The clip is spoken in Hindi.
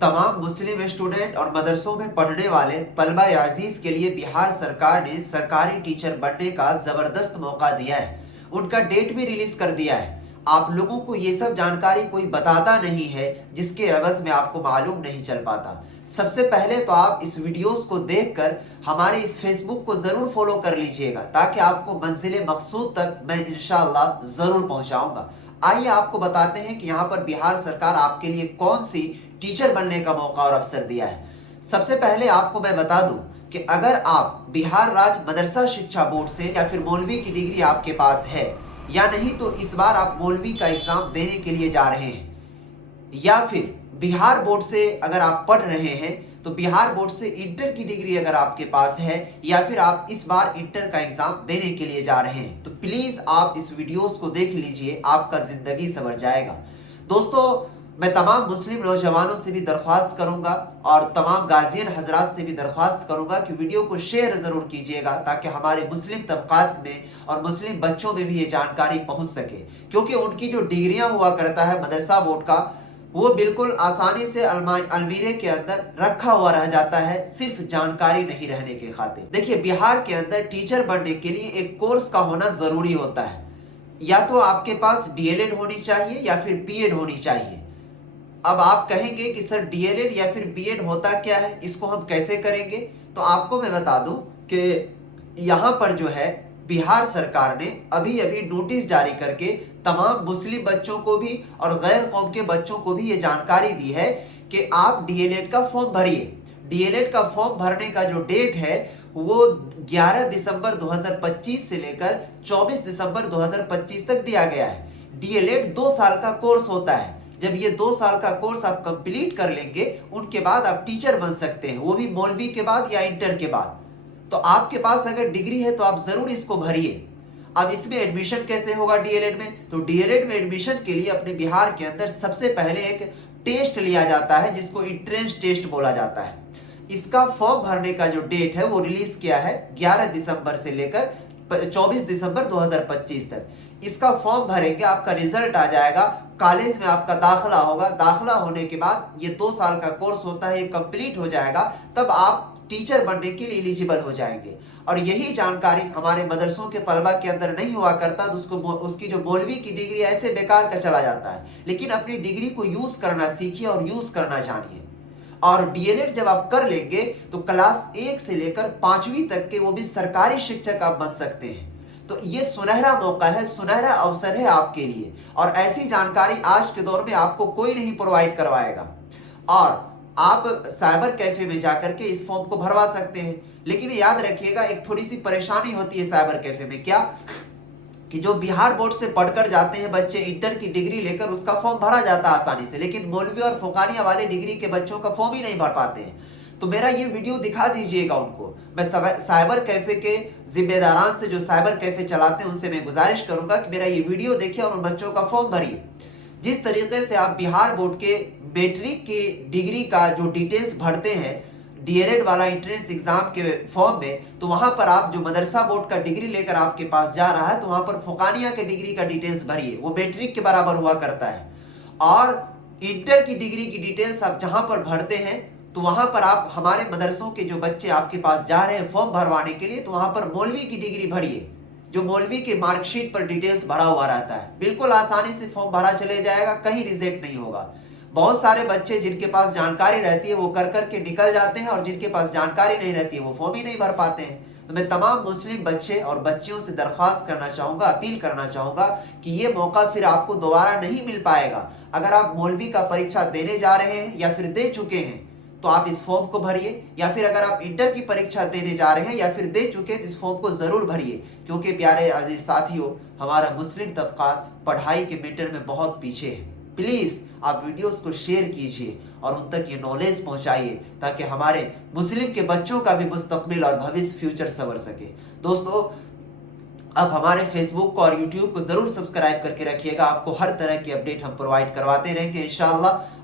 तमाम मुस्लिम स्टूडेंट और मदरसों में पढ़ने वाले तलबा अजीज के लिए बिहार सरकार ने सरकारी टीचर बनने का जबरदस्त मौका दिया है। उनका डेट भी रिलीज कर दिया है। आप लोगों को ये सब जानकारी कोई बताता नहीं है, जिसके एवज में आपको मालूम नहीं चल पाता। सबसे पहले तो आप इस वीडियोस को देखकर हमारे इस फेसबुक को जरूर फॉलो कर लीजिएगा, ताकि आपको मंजिल मकसूद तक मैं इंशाअल्लाह जरूर पहुंचाऊंगा। आइए आपको बताते हैं कि यहाँ पर बिहार सरकार आपके लिए कौन सी टीचर बनने का मौका और अवसर दिया है। सबसे पहले आपको मैं बता दूं कि अगर आप बिहार राज्य मदरसा शिक्षा बोर्ड से या फिर मौलवी की डिग्री आपके पास है या नहीं, तो इस बार आप मौलवी का एग्जाम देने के लिए जा रहे हैं, या फिर बिहार बोर्ड से अगर आप पढ़ रहे हैं तो बिहार बोर्ड से इंटर की डिग्री अगर आपके पास है, या फिर आप इस बार इंटर का एग्जाम देने के लिए जा रहे हैं, तो प्लीज आप इस वीडियोस को देख लीजिए, आपका जिंदगी संवर जाएगा। दोस्तों, मैं तमाम मुस्लिम नौजवानों से भी दरख्वास्त करूंगा और तमाम गार्जियन हजरात से भी दरख्वास्त करूंगा कि वीडियो को शेयर जरूर कीजिएगा, ताकि हमारे मुस्लिम तबकात में और मुस्लिम बच्चों में भी ये जानकारी पहुंच सके। क्योंकि उनकी जो डिग्रियां हुआ करता है मदरसा बोर्ड का, वो बिल्कुल आसानी से अलमीरे के अंदर रखा हुआ रह जाता है, सिर्फ जानकारी नहीं रहने के खातिर। देखिए, बिहार के अंदर टीचर बनने के लिए एक कोर्स का होना जरूरी होता है। या तो आपके पास डीएलएड होनी चाहिए या फिर बीएड होनी चाहिए। अब आप कहेंगे कि सर डीएलएड या फिर बीएड होता क्या है, इसको हम कैसे करेंगे? तो आपको मैं बता दूं कि यहाँ पर जो है बिहार सरकार ने अभी अभी नोटिस जारी करके तमाम मुस्लिम बच्चों को भी और गैर कौम के बच्चों को भी ये जानकारी दी है कि आप डीएलएड का फॉर्म भरिए। डीएलएड का फॉर्म भरने का जो डेट है वो 11 दिसंबर 2025 से लेकर 24 दिसंबर 2025 तक दिया गया है। डीएलएड 2 साल का कोर्स होता है। जब ये 2 साल का कोर्स आप कंप्लीट कर लेंगे, उनके बाद आप टीचर बन सकते हैं, वो भी मौलवी के बाद या इंटर के बाद। तो आपके पास अगर डिग्री है तो आप जरूर इसको भरिए। अब इसमें एडमिशन कैसे होगा डीएलएड में? तो डीएलएड में एडमिशन के लिए अपने बिहार के अंदर सबसे पहले एक टेस्ट लिया जाता है, जिसको एंट्रेंस टेस्ट बोला जाता है। इसका फॉर्म भरने का जो डेट है वो रिलीज किया है 11 दिसंबर से लेकर 24 दिसंबर 2025 तक। इसका फॉर्म भरेंगे, आपका रिजल्ट आ जाएगा, कॉलेज में आपका दाखिला होगा। दाखिला होने के बाद ये 2 साल का कोर्स होता है, ये कंप्लीट हो जाएगा, तब आप टीचर बनने के लिए एलिजिबल हो जाएंगे। और यही जानकारी हमारे मदरसों के तलबा के अंदर नहीं हुआ करता, तो उसकी जो मौलवी की डिग्री ऐसे बेकार का चला जाता है। लेकिन अपनी डिग्री को यूज करना सीखिए और यूज करना जानिए। और डीएलएड जब आप कर लेंगे तो क्लास 1 से लेकर 5वीं तक के वो भी सरकारी शिक्षक आप बन सकते हैं। तो ये सुनहरा मौका है, सुनहरा अवसर है आपके लिए, और ऐसी जानकारी आज के दौर में आपको कोई नहीं प्रोवाइड करवाएगा। और आप साइबर कैफे में जाकर के इस फॉर्म को भरवा सकते हैं। लेकिन याद रखिएगा, एक थोड़ी सी परेशानी होती है साइबर कैफे में। क्या कि जो बिहार बोर्ड से पढ़कर जाते हैं बच्चे, इंटर की डिग्री लेकर उसका फॉर्म भरा जाता है आसानी से, लेकिन मौलवी और फुकानिया वाले डिग्री के बच्चों का फॉर्म ही नहीं भर पाते हैं। तो मेरा ये वीडियो दिखा दीजिएगा उनको। मैं साइबर कैफे के जिम्मेदारान से, जो साइबर कैफे चलाते हैं, उनसे मैं गुजारिश करूंगा कि मेरा ये वीडियो देखिए और उन बच्चों का फॉर्म भरिए। जिस तरीके से आप बिहार बोर्ड के मैट्रिक के डिग्री का जो डिटेल्स भरते हैं डीएलएड वाला एंट्रेंस एग्जाम के फॉर्म में, तो वहां पर आप जो मदरसा बोर्ड का डिग्री लेकर आपके पास जा रहा है, तो वहां पर फुकानिया के डिग्री का डिटेल्स भरिए, वो मैट्रिक के बराबर हुआ करता है। और इंटर की डिग्री की डिटेल्स आप जहां पर भरते हैं, तो वहां पर आप हमारे मदरसों के जो बच्चे आपके पास जा रहे हैं फॉर्म भरवाने के लिए, तो वहां पर मौलवी की डिग्री भरिए, जो मौलवी के मार्कशीट पर डिटेल्स भरा हुआ रहता है। बिल्कुल आसानी से फॉर्म भरा चले जाएगा, कहीं रिजेक्ट नहीं होगा। बहुत सारे बच्चे जिनके पास जानकारी रहती है वो कर करके निकल जाते हैं, और जिनके पास जानकारी नहीं रहती है वो फॉर्म ही नहीं भर पाते हैं। तो मैं तमाम मुस्लिम बच्चे और बच्चियों से दरख्वास्त करना चाहूंगा, अपील करना चाहूंगा कि ये मौका फिर आपको दोबारा नहीं मिल पाएगा। अगर आप मौलवी का परीक्षा देने जा रहे हैं या फिर दे चुके हैं, तो आप इस फॉर्म को भरिए, या फिर अगर आप इंटर की परीक्षा देने जा रहे हैं या फिर दे चुके हैं, तो इस फॉर्म को जरूर भरिए। क्योंकि प्यारे अजीज साथियों, हमारा मुस्लिम तबका पढ़ाई के मैटर में बहुत पीछे है। प्लीज आप वीडियोस को शेयर कीजिए और उन तक ये नॉलेज पहुंचाइए, ताकि हमारे मुस्लिम के बच्चों का भी मुस्तकबिल और भविष्य फ्यूचर संवर सके। दोस्तों, अब हमारे फेसबुक को और यूट्यूब को जरूर सब्सक्राइब करके रखिएगा। आपको हर तरह की अपडेट हम प्रोवाइड करवाते रहेंगे इंशाअल्लाह।